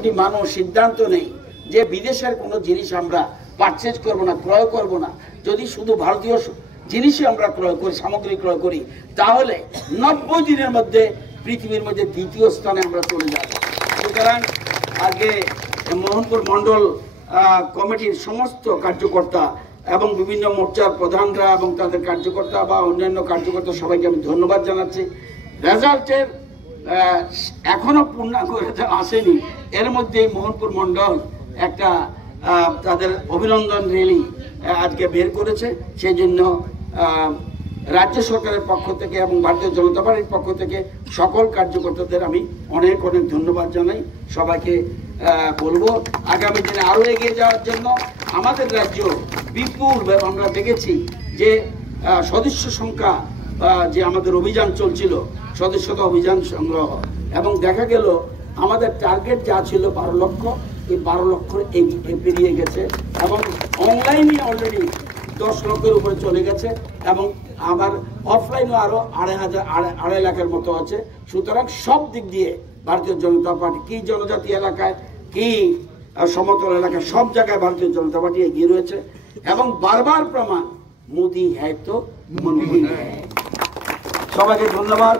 কোটি মানুষ সিদ্ধান্ত নেই যে বিদেশের কোনো জিনিস আমরা পারচেজ করব না, ক্রয় করব না, যদি শুধু ভারতীয় জিনিসই আমরা ক্রয় করি, সামগ্রী ক্রয় করি, তাহলে 90 দিনের মধ্যে পৃথিবীর মধ্যে দ্বিতীয় স্থানে আমরা চলে যাব। সুতরাং আজকে মোহনপুর মণ্ডল কমিটির সমস্ত কার্যকর্তা এবং বিভিন্ন মোর্চার প্রধানরা এবং তাদের কার্যকর্তা বা অন্যান্য কার্যকর্তা সবাইকে আমি ধন্যবাদ জানাচ্ছি। রেজাল্টের এখনো পূর্ণাঙ্গ রেজাল্ট আসেনি, এর মধ্যেই মোহনপুর মণ্ডল একটা তাদের অভিনন্দন র্যালি আজকে বের করেছে। সেই জন্য রাজ্য সরকারের পক্ষ থেকে এবং ভারতীয় জনতা পার্টির পক্ষ থেকে সকল কার্যকর্তাদের আমি অনেক অনেক ধন্যবাদ জানাই। সবাইকে বলবো আগামী দিনে আরও এগিয়ে যাওয়ার জন্য। আমাদের রাজ্য বিপুল, আমরা দেখেছি যে সদস্য সংখ্যা, যে আমাদের অভিযান চলছিল সদস্যতা অভিযান সংগ্রহ, এবং দেখা গেল আমাদের টার্গেট যা ছিল 12 লক্ষ, এই 12 লক্ষ পেরিয়ে গেছে এবং অনলাইনে অলরেডি 10 লক্ষের উপরে চলে গেছে এবং আবার অফলাইনও আরও 2.5 লাখের মতো আছে। সুতরাং সব দিক দিয়ে ভারতীয় জনতা পার্টি, কি জনজাতি এলাকায় কি সমতল এলাকায়, সব জায়গায় ভারতীয় জনতা পার্টি এগিয়ে রয়েছে এবং বারবার প্রমাণ মোদি হ্যায় তো মনমোহন হ্যায়। সবাইকে ধন্যবাদ।